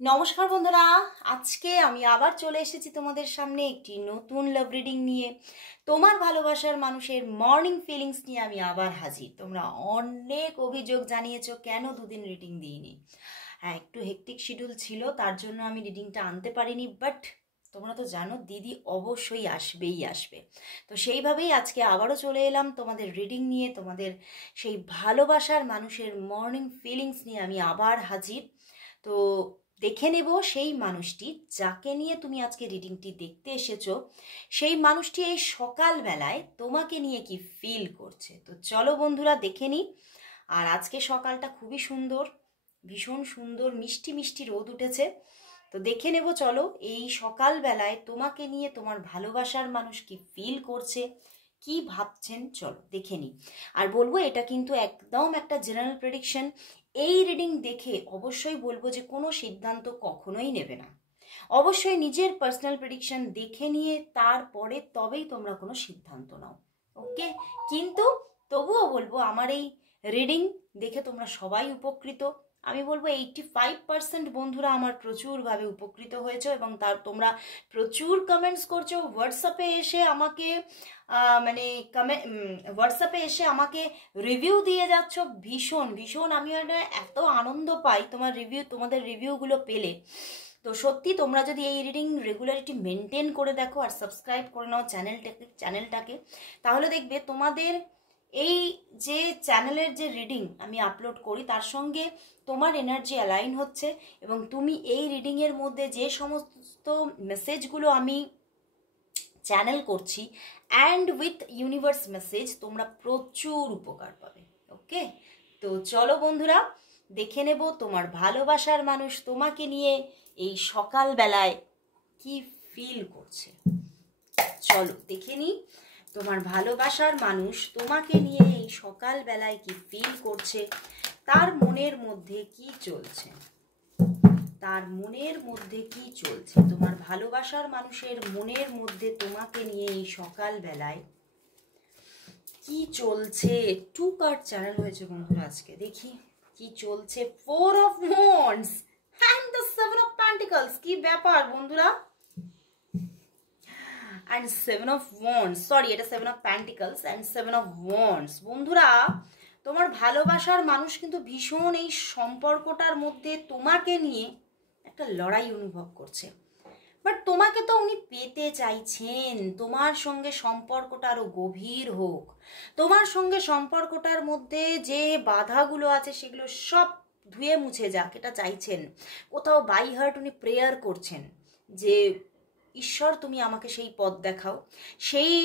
নমস্কার বন্ধুরা, আজকে আমি আবার চলে এসেছি তোমাদের সামনে একটি নতুন লাভ রিডিং নিয়ে। তোমার ভালোবাসার মানুষের মর্নিং ফিলিংস নিয়ে আমি আবার হাজির। তোমরা অনেক অভিযোগ জানিয়েছো কেন দুদিন রিডিং দিইনি। হ্যাঁ, একটু হেকটিক শিডিউল ছিল, তার জন্য আমি রিডিংটা আনতে পারিনি। বাট তোমরা তো জানো দিদি অবশ্যই আসবেই আসবে। তো সেইভাবেই আজকে আবারও চলে এলাম তোমাদের রিডিং নিয়ে। তোমাদের সেই ভালোবাসার মানুষের মর্নিং ফিলিংস নিয়ে আমি আবার হাজির। তো দেখে নেব সেই মানুষটি যাকে নিয়ে তুমি আজকে রিডিংটি দেখতে এসেছো, সেই মানুষটি এই সকালবেলায় তোমাকে নিয়ে কি ফিল করছে। তো চলো বন্ধুরা দেখে নিই। আর আজকে সকালটা খুবই সুন্দর, ভীষণ সুন্দর, মিষ্টি মিষ্টি রোদ উঠেছে। তো দেখে নেব চলো এই সকালবেলায় তোমাকে নিয়ে তোমার ভালোবাসার মানুষ কি ফিল করছে, কি ভাবছেন। চলো দেখে নিই। আর বলবো এটা কিন্তু একদম একটা জেনারেল প্রেডিকশন। এই রিডিং দেখে অবশ্যই বলবো যে কোনো সিদ্ধান্ত কখনোই নেবে না। অবশ্যই নিজের পার্সোনাল প্রেডিকশন দেখে নিয়ে তারপরে তবেই তোমরা কোনো সিদ্ধান্ত নাও, ওকে। কিন্তু তবুও বলবো আমার এই রিডিং দেখে তোমরা সবাই উপকৃত। আমি বলবো 85% বন্ধুরা আমার প্রচুরভাবে উপকৃত হয়েছে এবং তার তোমরা প্রচুর কমেন্টস করছো। হোয়াটসঅ্যাপে এসে আমাকে হোয়াটসঅ্যাপে এসে আমাকে রিভিউ দিয়ে যাচ্ছ। ভীষণ ভীষণ আমি এত আনন্দ পাই তোমাদের রিভিউগুলো পেলে। তো সত্যি তোমরা যদি এই রিডিং রেগুলারিটি মেনটেন করে দেখো আর সাবস্ক্রাইব করে নাও চ্যানেলটাকে, তাহলে দেখবে তোমাদের এই যে চ্যানেলের যে রিডিং আমি আপলোড করি তার সঙ্গে তোমার এনার্জি অ্যালাইন হচ্ছে এবং তুমি এই রিডিংয়ের মধ্যে যে সমস্ত মেসেজগুলো আমি চ্যানেল করছি অ্যান্ড উইথ ইউনিভার্স মেসেজ, তোমরা প্রচুর উপকার পাবে, ওকে। তো চলো বন্ধুরা দেখে নেব তোমার ভালোবাসার মানুষ তোমাকে নিয়ে এই সকালবেলায় কি ফিল করছে। চলো দেখে নিই তোমার ভালোবাসার মানুষ তোমাকে নিয়ে এই সকালবেলায় কি ফিল করছে, তার মনের মধ্যে কি চলছে। তার মনের মধ্যে কি চলছে, তোমার ভালোবাসার মানুষের মনের মধ্যে তোমাকে নিয়ে এই সকালবেলায় কি চলছে। 2 কার্ড চ্যানেল হয়েছে বন্ধুরা, আজকে দেখি কি চলছে। 4 of wands and the 7 of pentacles. কি ব্যাপার বন্ধুরা। and 7 of wands, sorry এটা 7 of pentacles and 7 of wands। বন্ধুরা তোমার ভালোবাসার মানুষ কিন্তু ভীষণ এই সম্পর্কটার মধ্যে তোমাকে নিয়ে একটা লড়াই অনুভব করছে। বাট তোমাকে তো উনি পেতে চাইছেন, তোমার সঙ্গে সম্পর্কটা আরো গভীর হোক, তোমার সঙ্গে সম্পর্কটার মধ্যে যে বাধাগুলো আছে সেগুলো সব ধুয়ে মুছে যাক, এটা চাইছেন। কোথাও বাই হার্ট উনি প্রেয়ার করছেন যে ঈশ্বর তুমি আমাকে সেই পথ দেখাও, সেই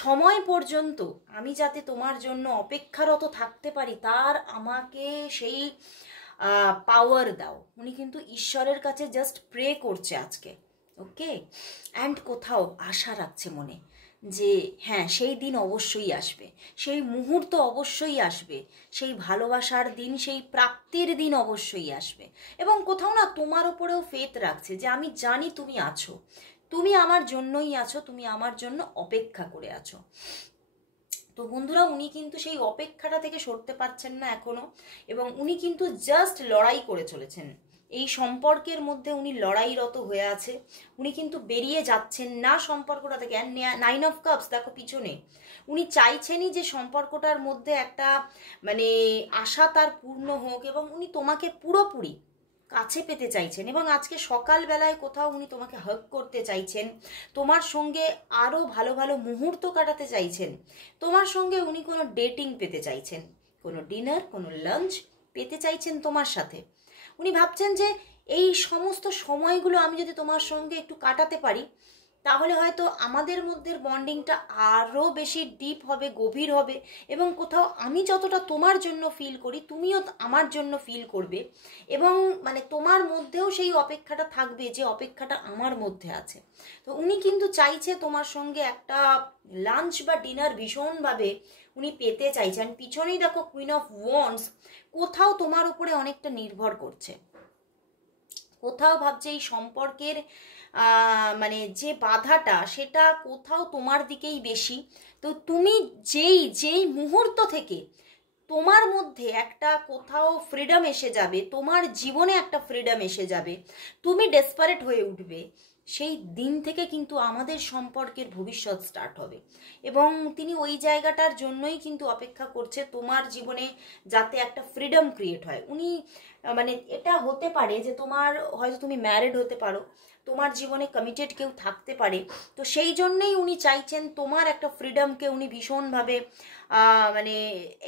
সময় পর্যন্ত আমি যাতে তোমার জন্য অপেক্ষারত থাকতে পারি, তার আমাকে সেই পাওয়ার দাও। উনি কিন্তু ঈশ্বরের কাছে জাস্ট প্রে করছে আজকে, ওকে। অ্যান্ড কোথাও আশা রাখছে মনে যে হ্যাঁ সেই দিন অবশ্যই আসবে, সেই মুহূর্ত অবশ্যই আসবে, সেই ভালোবাসার দিন, সেই প্রাপ্তির দিন অবশ্যই আসবে। এবং কোথাও না তোমার ওপরেও ফেথ রাখছে যে আমি জানি তুমি আছো, তুমি আমার জন্যই আছো, তুমি আমার জন্য অপেক্ষা করে আছো। তো বন্ধুরা উনি কিন্তু সেই অপেক্ষাটা থেকে সরতে পারছেন না এখনো এবং উনি কিন্তু জাস্ট লড়াই করে চলেছেন। এই সম্পর্কের মধ্যে উনি লড়াইরত হয়ে আছে, উনি কিন্তু বেরিয়ে যাচ্ছেন না সম্পর্কটা থেকে। 9 অফ কাপস দেখো পিছনে, উনি চাইছেনই যে সম্পর্কটার মধ্যে একটা আশা তার পূর্ণ হোক এবং উনি তোমাকে পুরোপুরি কাছে পেতে চাইছেন এবং আজকে সকালবেলায় কোথাও উনি তোমাকে হাগ করতে চাইছেন, তোমার সঙ্গে আরও ভালো ভালো মুহূর্ত কাটাতে চাইছেন, তোমার সঙ্গে উনি কোনো ডেটিং পেতে চাইছেন, কোনো ডিনার, কোনো লাঞ্চ পেতে চাইছেন তোমার সাথে। উনি ভাবছেন যে এই সমস্ত সময়গুলো আমি যদি তোমার সঙ্গে একটু কাটাতে পারি তাহলে হয়তো আমাদের মধ্যে বন্ডিংটা আরও বেশি ডিপ হবে, গভীর হবে এবং কোথাও আমি যতটা তোমার জন্য ফিল করি তুমিও আমার জন্য ফিল করবে এবং তোমার মধ্যেও সেই অপেক্ষাটা থাকবে যে অপেক্ষাটা আমার মধ্যে আছে। তো উনি কিন্তু চাইছে তোমার সঙ্গে একটা লাঞ্চ বা ডিনার ভীষণভাবে উনি পেতে চাইছেন। পিছনেই দেখো কুইন অফ ওয়ান্ডস, কোথাও তোমার উপরে অনেকটা নির্ভর করছে, কোথাও ভাবছে এই সম্পর্কের যে বাধাটা সেটা কোথাও তোমার দিকেই বেশি। তো তুমি যেই মুহূর্ত থেকে তোমার মধ্যে একটা কোথাও ফ্রিডম এসে যাবে, তোমার জীবনে একটা ফ্রিডম এসে যাবে, তুমি ডেসপারেট হয়ে উঠবে, সেই দিন থেকে কিন্তু আমাদের সম্পর্কের ভবিষ্যৎ স্টার্ট হবে। এবং তিনি ওই জায়গাটার জন্যই কিন্তু অপেক্ষা করছে তোমার জীবনে, যাতে একটা ফ্রিডম ক্রিয়েট হয়। উনি মানে এটা হতে পারে যে তোমার হয়তো তুমি ম্যারিড হতে পারো, তোমার জীবনে কমিটেড কেউ থাকতে পারে, তো সেই জন্যেই উনি চাইছেন তোমার একটা ফ্রিডমকে উনি ভীষণভাবে মানে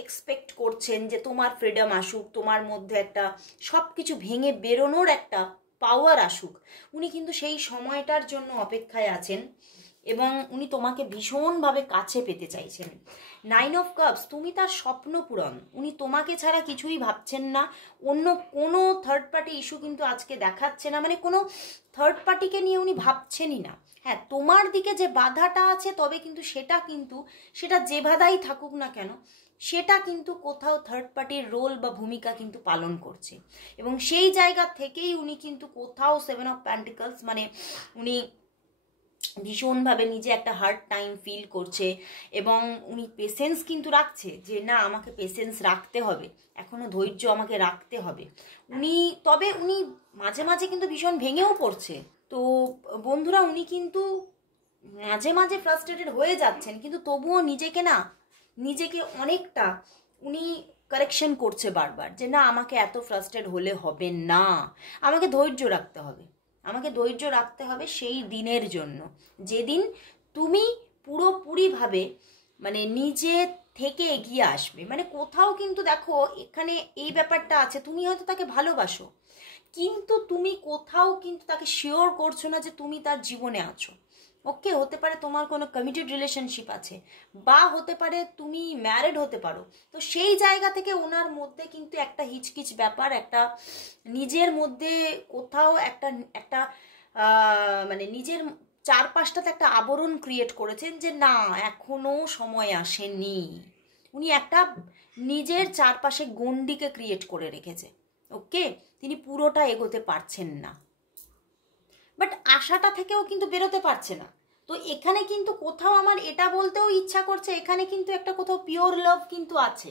এক্সপেক্ট করছেন যে তোমার ফ্রিডম আসুক, তোমার মধ্যে একটা সব কিছু ভেঙে বেরোনোর একটা পাওয়ার আসুক। উনি কিন্তু সেই সময়টার জন্য অপেক্ষায় আছেন এবং উনি তোমাকে ভীষণভাবে কাছে পেতে চাইছেন। 9 অফ কাপস, তুমি তার স্বপ্ন পূরণ। উনি তোমাকে ছাড়া কিছুই ভাবছেন না, অন্য কোনো থার্ড পার্টি ইস্যু কিন্তু আজকে দেখাচ্ছে না, মানে কোনো থার্ড পার্টিকে নিয়ে উনি ভাবছেনই না। হ্যাঁ, তোমার দিকে যে বাধাটা আছে, তবে কিন্তু সেটা যে বাধাই থাকুক না কেন, সেটা কিন্তু কোথাও থার্ড পার্টির রোল বা ভূমিকা কিন্তু পালন করছে। এবং সেই জায়গা থেকেই উনি কিন্তু কোথাও 7 অফ প্যান্টিকলস, মানে উনি ভীষণভাবে নিজে একটা হার্ড টাইম ফিল করছে এবং উনি পেশেন্স কিন্তু রাখছে, যে না আমাকে পেশেন্স রাখতে হবে, এখনো ধৈর্য আমাকে রাখতে হবে। তবে উনি মাঝে মাঝে কিন্তু ভীষণ ভেঙেও পড়ছে। তো বন্ধুরা, উনি কিন্তু মাঝে মাঝে ফ্রাস্ট্রেটেড হয়ে যাচ্ছেন, কিন্তু তবুও নিজেকে অনেকটা উনি কারেকশন করছে বারবার, যে না আমাকে এত ফ্রাস্ট্রেট হলে হবে না, আমাকে ধৈর্য রাখতে হবে সেই দিনের জন্য, যেদিন তুমি পুরোপুরিভাবে মানে নিজে থেকে এগিয়ে আসবে। মানে কোথাও কিন্তু দেখো এখানে এই ব্যাপারটা আছে, তুমি হয়তো তাকে ভালোবাসো, কিন্তু তুমি কোথাও কিন্তু তাকে শিওর করছো না যে তুমি তার জীবনে আছো। ওকে, হতে পারে তোমার কোনো কমিটেড রিলেশনশিপ আছে, বা হতে পারে তুমি ম্যারিড হতে পারো। তো সেই জায়গা থেকে ওনার মধ্যে কিন্তু একটা হিচকিচ ব্যাপার, একটা নিজের মধ্যে কোথাও একটা একটা মানে নিজের চারপাশটাতে একটা আবরণ ক্রিয়েট করেছেন, যে না এখনো সময় আসেনি। উনি একটা নিজের চারপাশে গণ্ডিকে ক্রিয়েট করে রেখেছে। ওকে, তিনি পুরোটা এগোতে পারছেন না, বাট আশাটা থেকেও কিন্তু বেরোতে পারছে না। তো এখানে কিন্তু কোথাও আমার এটা বলতেও ইচ্ছা করছে, এখানে কিন্তু একটা কোথাও পিওর লাভ কিন্তু আছে,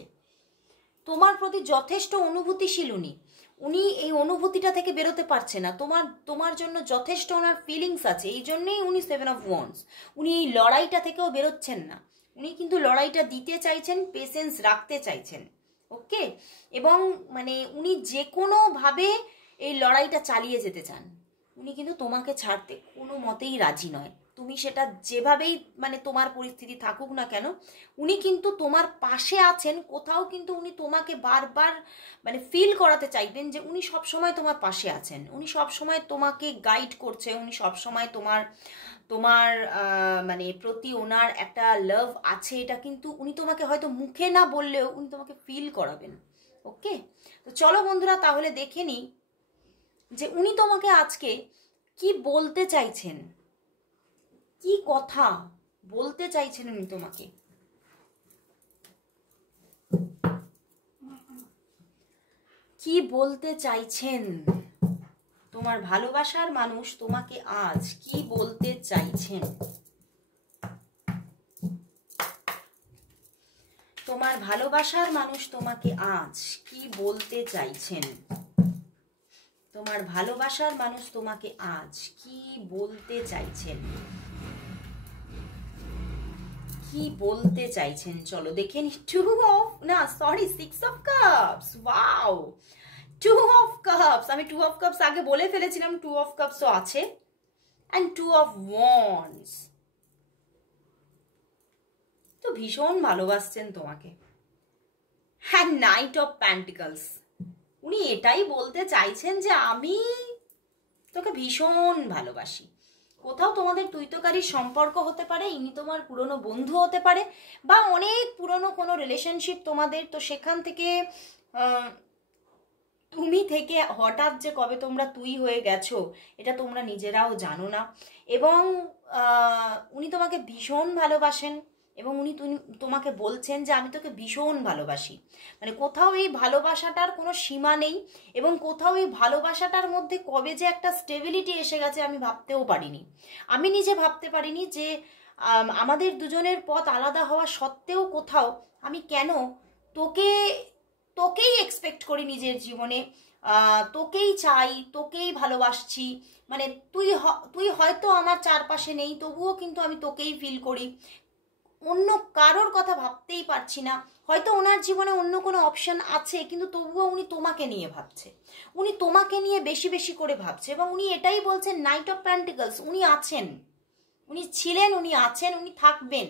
তোমার প্রতি যথেষ্ট অনুভূতিশীল উনি এই অনুভূতিটা থেকে বেরোতে পারছে না। তোমার জন্য যথেষ্ট ওনার ফিলিংস আছে, এই জন্যেই উনি 7 অফ ওয়ান্ডস। উনি এই লড়াইটা থেকেও বেরোচ্ছেন না, উনি কিন্তু লড়াইটা দিতে চাইছেন, পেশেন্স রাখতে চাইছেন। ওকে, এবং মানে উনি যে কোনোভাবে এই লড়াইটা চালিয়ে যেতে চান। উনি কিন্তু তোমাকে ছাড়তে কোনো মতেই রাজি নয়, তুমি সেটা যেভাবেই মানে তোমার পরিস্থিতি থাকুক না কেন, উনি কিন্তু তোমার পাশে আছেন। কোথাও কিন্তু উনি তোমাকে বারবার মানে ফিল করাতে চাইবেন যে উনি সবসময় তোমার পাশে আছেন, উনি সবসময় তোমাকে গাইড করছে, উনি সবসময় তোমার মানে প্রতি ওনার একটা লাভ আছে, এটা কিন্তু উনি তোমাকে হয়তো মুখে না বললেও উনি তোমাকে ফিল করাবেন। ওকে, তো চলো বন্ধুরা, তাহলে দেখে নিই যে উনি তোমাকে আজকে কি বলতে চাইছেন, কি কথা বলতে চাইছেন উনি তোমাকে। কি বলতে চাইছেন তোমার ভালোবাসার মানুষ তোমাকে আজ কি বলতে চাইছেন? তোমার ভালোবাসার মানুষ তোমাকে আজ কি বলতে চাইছেন? তোমার ভালোবাসার মানুষ তোমাকে আজ কি বলতে চাইছেন? কি বলতে চাইছেন চলো দেখে নি। 6 of cups. Wow, 2 of cups. আমি 2 অফ কাপস আগে বলে ফেলেছিলাম, 2 অফ কাপসও আছে, অ্যান্ড 2 অফ ওয়ান্ডস। তো ভীষণ ভালোবাসছেন তোমাকে। হ্যাঁ, নাইট অফ প্যান্টিকলস। উনি এটাই বলতে চাইছেন যে আমি তোকে ভীষণ ভালোবাসি। কোথাও তোমাদের তুইতকারীর সম্পর্ক হতে পারে, ইনি তোমার পুরনো বন্ধু হতে পারে, বা অনেক পুরনো কোনো রিলেশনশিপ তোমাদের। তো সেখান থেকে তুমি থেকে হঠাৎ যে কবে তোমরা তুই হয়ে গেছো, এটা তোমরা নিজেরাও জানো না। এবং উনি তোমাকে ভীষণ ভালোবাসেন এবং উনি তোমাকে বলছেন যে আমি তোকে ভীষণ ভালোবাসি। মানে কোথাও এই ভালোবাসাটার কোনো সীমা নেই, এবং কোথাও এই ভালোবাসাটার মধ্যে কবে যে একটা স্টেবিলিটি এসে গেছে আমি ভাবতেও পারিনি। আমি নিজে ভাবতে পারিনি যে আমাদের দুজনের পথ আলাদা হওয়া সত্ত্বেও কোথাও আমি কেন তোকে তোকেই এক্সপেক্ট করি নিজের জীবনে, তোকেই চাই, তোকেই ভালোবাসছি, মানে তুই হয়তো আমার চারপাশে নেই, তবুও কিন্তু আমি তোকেই ফিল করি, অন্য কারোর কথা ভাবতেই পারছি না। হয়তো ওনার জীবনে অন্য কোনো অপশন আছে, কিন্তু তবুও উনি তোমাকে নিয়ে ভাবছে, উনি তোমাকে নিয়ে বেশি বেশি করে ভাবছে। এবং উনি এটাই বলছেন, নাইট অফ প্যান্টিকলস, উনি আছেন, উনি ছিলেন, উনি আছেন, উনি থাকবেন,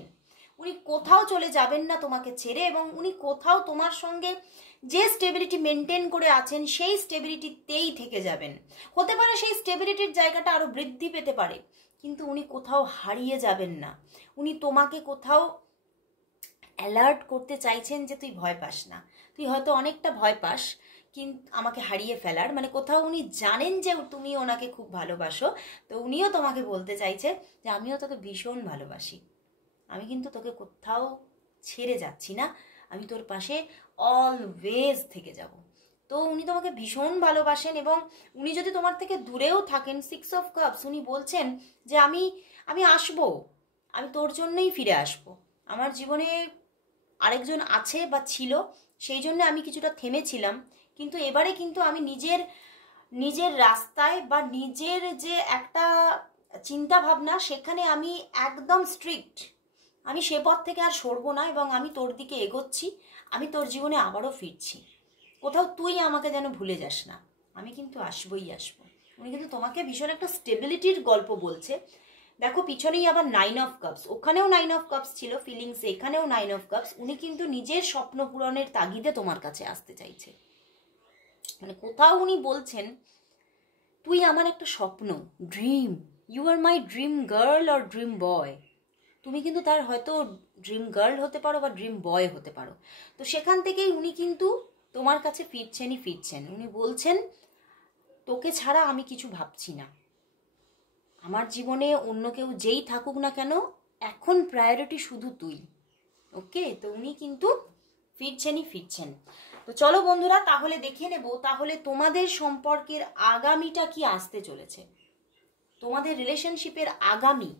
উনি কোথাও চলে যাবেন না তোমাকে ছেড়ে। এবং উনি কোথাও তোমার সঙ্গে যে স্টেবিলিটি মেনটেন করে আছেন সেই স্টেবিলিটিতেই থেকে যাবেন। হতে পারে সেই স্টেবিলিটির জায়গাটা আরও বৃদ্ধি পেতে পারে, কিন্তু উনি কোথাও হারিয়ে যাবেন না। উনি তোমাকে কোথাও অ্যালার্ট করতে চাইছেন যে তুই ভয় পাস না। তুই হয়তো অনেকটা ভয় পাস কিন্তু আমাকে হারিয়ে ফেলার, মানে কোথাও উনি জানেন যে তুমি ওনাকে খুব ভালোবাসো, তো উনিও তোমাকে বলতে চাইছে যে আমিও তোকে ভীষণ ভালোবাসি, আমি কিন্তু তোকে কোথাও ছেড়ে যাচ্ছি না, আমি তোর পাশে অলওয়েজ থেকে যাব। তো উনি তোমাকে ভীষণ ভালোবাসেন। এবং উনি যদি তোমার থেকে দূরেও থাকেন, 6 অফ কাপস, উনি বলছেন যে আমি আসবো, আমি তোর জন্যই ফিরে আসবো। আমার জীবনে আরেকজন আছে বা ছিল, সেই জন্য আমি কিছুটা থেমেছিলাম, কিন্তু এবারে কিন্তু আমি নিজের রাস্তায় বা নিজের যে একটা চিন্তা ভাবনা, সেখানে আমি একদম স্ট্রিক্ট, আমি সে পথ থেকে আর সরবো না, এবং আমি তোর দিকে এগোচ্ছি, আমি তোর জীবনে আবারও ফিরছি, কোথাও তুই আমাকে যেন ভুলে যাস না, আমি কিন্তু আসবই আসবো। উনি কিন্তু তোমাকে ভীষণ একটা স্টেবিলিটির গল্প বলছে। দেখো পিছনেই আবার 9 অফ কাপস, ওখানেও 9 অফ কাপস ছিল ফিলিংস, এখানেও 9 অফ কাপস। উনি কিন্তু নিজের স্বপ্ন পূরণের তাগিদে তোমার কাছে আসতে চাইছে, মানে কোথাও উনি বলছেন তুই আমার একটা স্বপ্ন, dream, you are my dream girl or dream boy. তুমি কিন্তু তার হয়তো ড্রিম গার্ল হতে পারো বা ড্রিম বয় হতে পারো। তো সেখান থেকেই উনি কিন্তু তোমার কাছে ফিরছেন। উনি বলছেন তোকে ছাড়া আমি কিছু ভাবছি না, আমার জীবনে অন্য কেউ যেই থাকুক না কেন, এখন প্রায়োরিটি শুধু তুই। ওকে, তো উনি কিন্তু ফিরছেন। তো চলো বন্ধুরা, তাহলে দেখে নেব তাহলে তোমাদের সম্পর্কের আগামীটা কি আসতে চলেছে, তোমাদের রিলেশনশিপের আগামী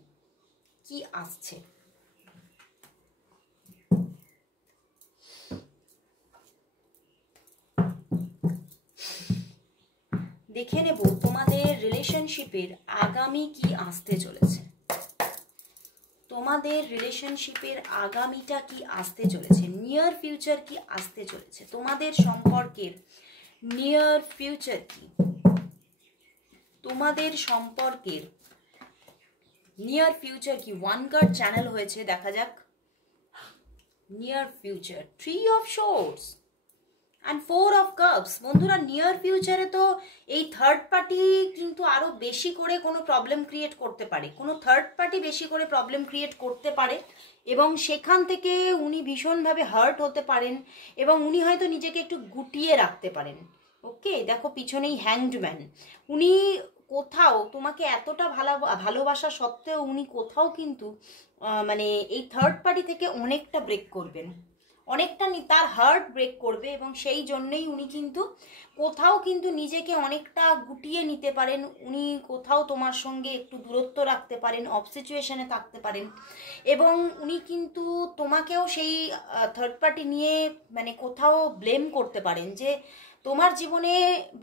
কি আসছে। দেখে নেব তোমাদের রিলেশনশিপের আগামী কি আসতে চলেছে, তোমাদের রিলেশনশিপের আগামীটা কি আসতে চলেছে, নিয়ার ফিউচার কি আসতে চলেছে, তোমাদের সম্পর্কের নিয়ার ফিউচার কি, তোমাদের সম্পর্কের নিয়ার ফিউচার কি। 1 কার্ড চ্যানেল হয়েছে, দেখা যাক near future, 3 of swords and 4 of cups. বন্ধুরা নিয়ার ফিউচারে তো এই থার্ড পার্টি কিন্তু আরো বেশি করে কোনো প্রবলেম ক্রিয়েট করতে পারে, কোনো থার্ড পার্টি বেশি করে প্রবলেম ক্রিয়েট করতে পারে, এবং সেখান থেকে উনি ভীষণভাবে হার্ট হতে পারেন, এবং উনি হয়তো নিজেকে একটু গুটিয়ে রাখতে পারেন। ওকে, দেখো পিছনেই হ্যাংড ম্যান, উনি কোথাও তোমাকে এতটা ভালোবাসা সত্ত্বেও উনি কোথাও কিন্তু মানে এই থার্ড পার্টি থেকে অনেকটা ব্রেক করবেন, অনেকটা তার হার্ট ব্রেক করবে, এবং সেই জন্যই উনি কিন্তু কোথাও কিন্তু নিজেকে অনেকটা গুটিয়ে নিতে পারেন, উনি কোথাও তোমার সঙ্গে একটু দূরত্ব রাখতে পারেন, অফ সিচুয়েশনে থাকতে পারেন, এবং উনি কিন্তু তোমাকেও সেই থার্ড পার্টি নিয়ে মানে কোথাও ব্লেম করতে পারেন যে তোমার জীবনে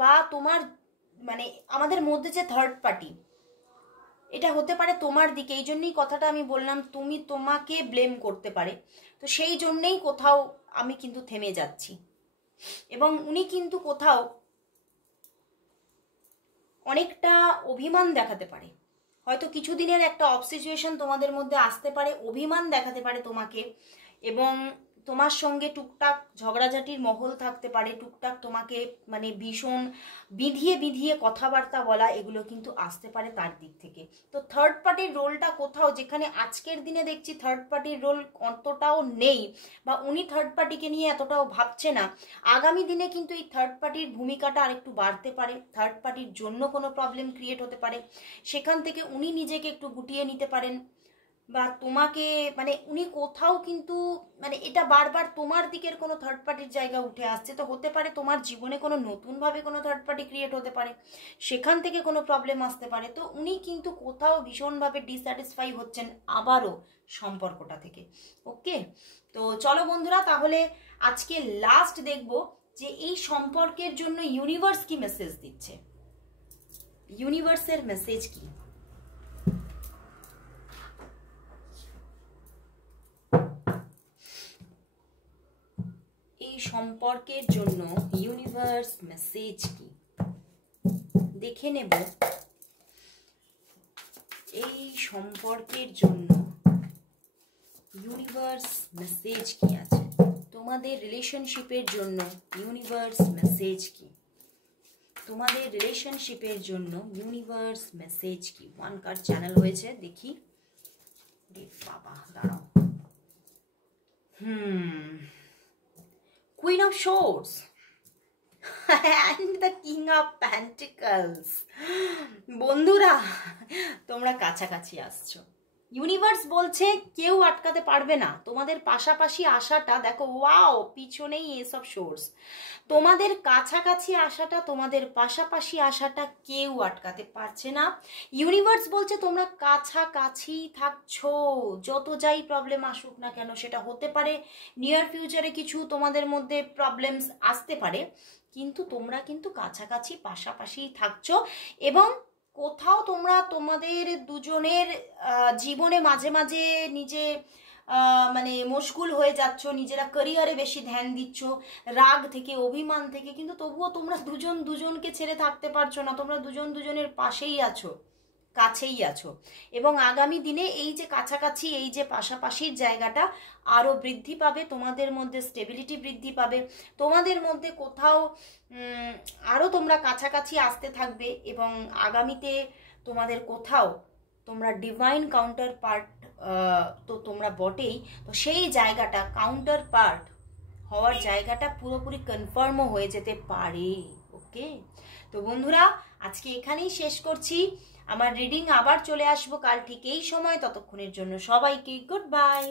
বা তোমার মানে আমাদের মধ্যে যে থার্ড পার্টি, এটা হতে পারে তোমার দিকে, এই জন্যই কথাটা আমি বললাম তুমি তোমাকে ব্লেম করতে পারে। তো সেই জন্যেই কোথাও আমি কিন্তু থেমে যাচ্ছি, এবং উনি কিন্তু কোথাও অনেকটা অভিমান দেখাতে পারে, হয়তো কিছুদিনের একটা অফ সিচুয়েশন তোমাদের মধ্যে আসতে পারে, অভিমান দেখাতে পারে তোমাকে, এবং তোমার সঙ্গে টুকটাক ঝগড়াঝাটির মহল থাকতে পারে, টুকটাক তোমাকে মানে ভীষণ বিধিয়ে কথাবার্তা বলা, এগুলো কিন্তু আসতে পারে তার দিক থেকে। তো থার্ড পার্টির রোলটা কোথাও, যেখানে আজকের দিনে দেখছি থার্ড পার্টির রোল অতটাও নেই, বা উনি থার্ড পার্টিকে নিয়ে এতটাও ভাবছে না, আগামী দিনে কিন্তু এই থার্ড পার্টির ভূমিকাটা আরেকটু বাড়তে পারে, থার্ড পার্টির জন্য কোনো প্রবলেম ক্রিয়েট হতে পারে, সেখান থেকে উনি নিজেকে একটু গুটিয়ে নিতে পারেন, বা তোমাকে মানে উনি কোথাও কিন্তু মানে এটা বারবার তোমার দিকের কোনো থার্ড পার্টির জায়গা উঠে আসছে, তো হতে পারে তোমার জীবনে কোনো নতুনভাবে কোনো থার্ড পার্টি ক্রিয়েট হতে পারে, সেখান থেকে কোনো প্রবলেম আসতে পারে। তো উনি কিন্তু কোথাও ভীষণভাবে ডিস্যাটিসফাই হচ্ছেন আবারও সম্পর্কটা থেকে। ওকে, তো চলো বন্ধুরা, তাহলে আজকে লাস্ট দেখব যে এই সম্পর্কের জন্য ইউনিভার্স কি মেসেজ দিচ্ছে। ইউনিভার্সের মেসেজ কি? এই সম্পর্কের জন্য ইউনিভার্স মেসেজ কি দেখে নেব। এই সম্পর্কের জন্য ইউনিভার্স মেসেজ কি আছে? তোমাদের রিলেশনশিপের জন্য ইউনিভার্স মেসেজ কি? তোমাদের রিলেশনশিপের জন্য ইউনিভার্স মেসেজ কি? ওয়ান কার্ড চ্যানেল হয়েছে, দেখি। বাবা দাঁড়াও। Queen of swords and the king of pentacles। বন্ধুরা, তোমরা কাছাকাছি আসছো। ইউনিভার্স বলছে কেউ আটকাতে পারবে না তোমাদের পাশাপাশি আসাটা। দেখো, ওয়াও, পিছনেই এসব সোর্স। তোমাদের কাছাকাছি আসাটা, তোমাদের পাশাপাশি আসাটা কেউ আটকাতে পারছে না। ইউনিভার্স বলছে তোমরা কাছাকাছি থাকছো, যত যাই প্রবলেম আসুক না কেন। সেটা হতে পারে নিয়ার ফিউচারে কিছু তোমাদের মধ্যে প্রবলেমস আসতে পারে, কিন্তু তোমরা কিন্তু কাছাকাছি পাশাপাশি থাকছো। এবং কোথাও তোমরা তোমাদের দুজনের জীবনে মাঝে মাঝে নিজে মানে মশগুল হয়ে যাচ্ছ, নিজেরা ক্যারিয়ারে বেশি ধ্যান দিচ্ছ, রাগ থেকে, অভিমান থেকে, কিন্তু তবুও তোমরা দুজন দুজনকে ছেড়ে থাকতে পারছো না। তোমরা দুজন দুজনের পাশেই আছো, কাছেই আছো। এবং আগামী দিনে এই যে কাছাকাছি, এই যে পাশাপাশির জায়গাটা আরও বৃদ্ধি পাবে। তোমাদের মধ্যে স্টেবিলিটি বৃদ্ধি পাবে। তোমাদের মধ্যে কোথাও আরও তোমরা কাছাকাছি আসতে থাকবে। এবং আগামীতে তোমাদের কোথাও তোমরা ডিভাইন কাউন্টার পার্ট তো তোমরা বটেই, তো সেই জায়গাটা কাউন্টার পার্ট হওয়ার জায়গাটা পুরোপুরি কনফার্মও হয়ে যেতে পারে। ওকে, তো বন্ধুরা আজকে এখানেই শেষ করছি। আমার রিডিং আবার চলে আসবো কাল ঠিক এই সময়। ততক্ষণের জন্য সবাইকে গুড বাই।